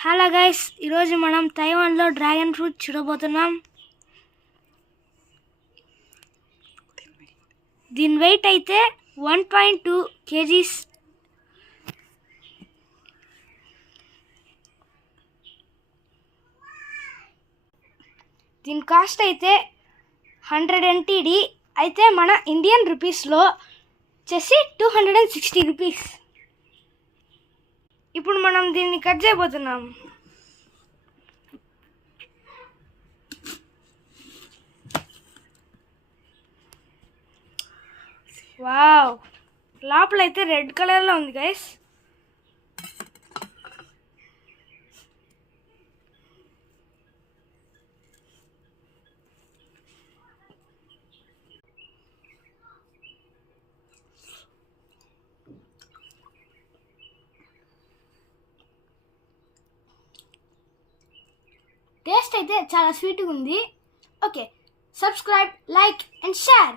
Hello guys, ఈరోజు మనం తైవాన్లో dragon fruit చూడబోతున్నాం. దీని వెయిట్ అయితే 1.2 kgs. దీని కాస్ట్ అయితే 100 NTD అయితే మన ఇండియన్ రూపీస్లో వచ్చేసి 260 రూపీస్. ఇప్పుడు మనం దీన్ని కట్ చేయబోతున్నాం. వావ్, లోపల అయితే రెడ్ కలర్లో ఉంది గైస్. టేస్ట్ అయితే చాలా స్వీట్గా ఉంది. Okay, subscribe, like and share.